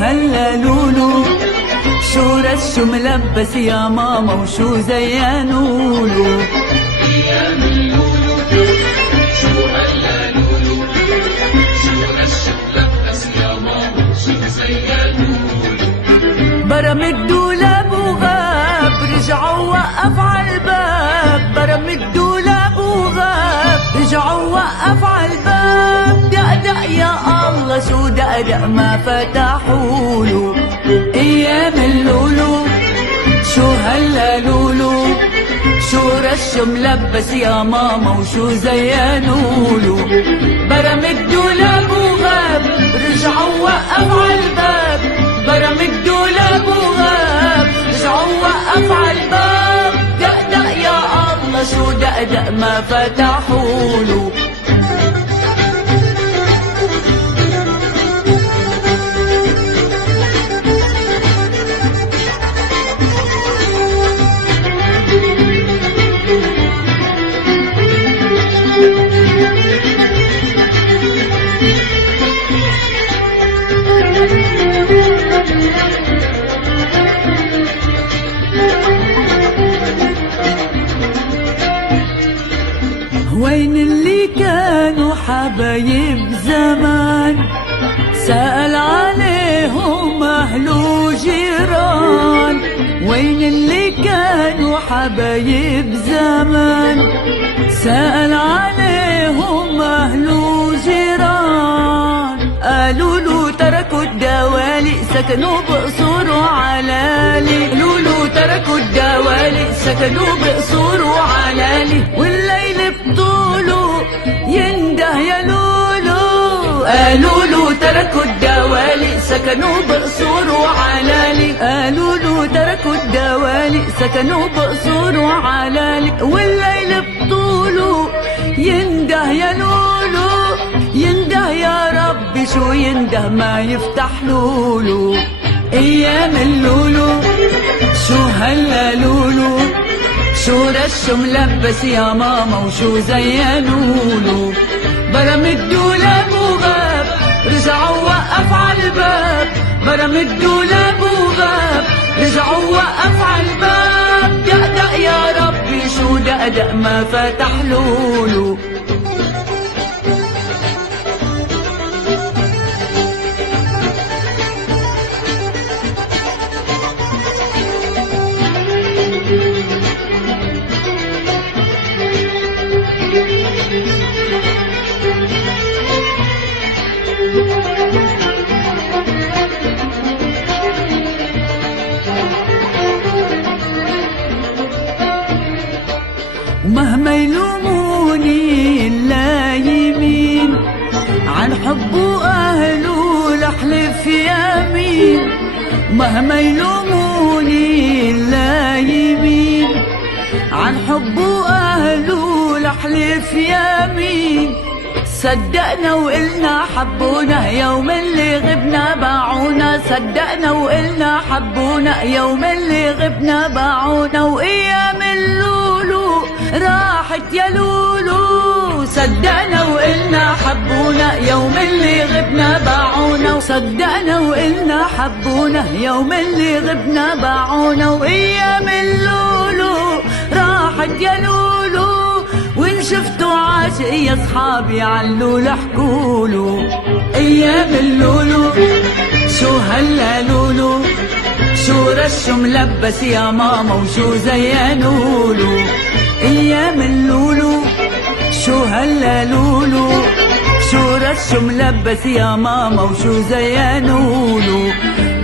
هلا لولو، شو رشوا ملبس يا ماما وشو زينولو. أيام اللولو شو هلا لولو، شو رشوا ملبس يا ماما وشو زينولو. برم الدولاب وغاب، رجع ووقف عالباب. برم الدولاب وغاب، رجع ووقف عالباب. دقدق يا الله شو دقدق ما فتحولو. ايام اللولو شو هلا لولو، شو رشوا ملبس يا ماما وشو زينولو. برم الدولاب وغاب، رجع ووقف عالباب. برم الدولاب وغاب، رجع ووقف عالباب. دقدق يا الله شو دقدق ما فتحولو. وين اللي كانوا حبايب زمان، سأل عليهم أهل وجيران. وين اللي كانوا حبايب زمان، سأل عليهم أهل وجيران. قالوا له تركوا الدوالي، سكنوا بقصور وعلالي. قالوا له تركوا الدوالي، سكنوا بقصور وعلالي. والليل بطوله ينده يا لولو. قالوا له تركوا الدوالي، سكنوا بقصور وعلالي. قالوا له تركوا الدوالي، سكنوا بقصور وعلالي. والليل بطوله ينده يا لولو. ينده يا ربي شو ينده ما يفتح لولو. ايام اللولو شو هلا لولو، شو رشوا ملبس يا ماما وشو زينولو. برم الدولاب وغاب، رجع ووقف عالباب. برم الدولاب وغاب، رجع ووقف عالباب. دقدق يا ربي شو دقدق ما فتح لولو. ومهما يلوموني اللايمين، عن حبه أهله لحلف يمين. مهما يلوموني اللايمين، عن حبه أهله لحلف يمين. صدقنا وقلنا حبونا يوم اللي غبنا باعونا. صدقنا وقلنا حبونا يوم اللي غبنا باعونا. وأيام اللولو راحت يا لولو. صدقنا وقلنا حبونا يوم اللي غبنا باعونا. صدقنا وقلنا حبونا يوم اللي غبنا باعونا. وأيام اللولو راحت يا لولو. وإن شفتوا عاشق يا صحابي علوا لحكولو. أيام اللولو شو هلا لولو، شو رشوا ملبس يا ماما وشو زينولو. أيام اللولو شو هلا لولو، شو رشوا ملبس يا ماما وشو زينولو.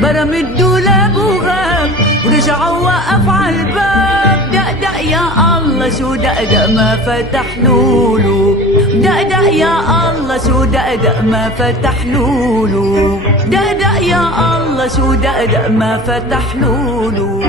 برم الدولاب وغاب، ورجع ووقف عالباب. دقدق يا الله شو دقدق ما فتح لولو. دقدق يا الله شو دقدق ما فتح لولو. دقدق يا الله شو دقدق ما فتح لولو.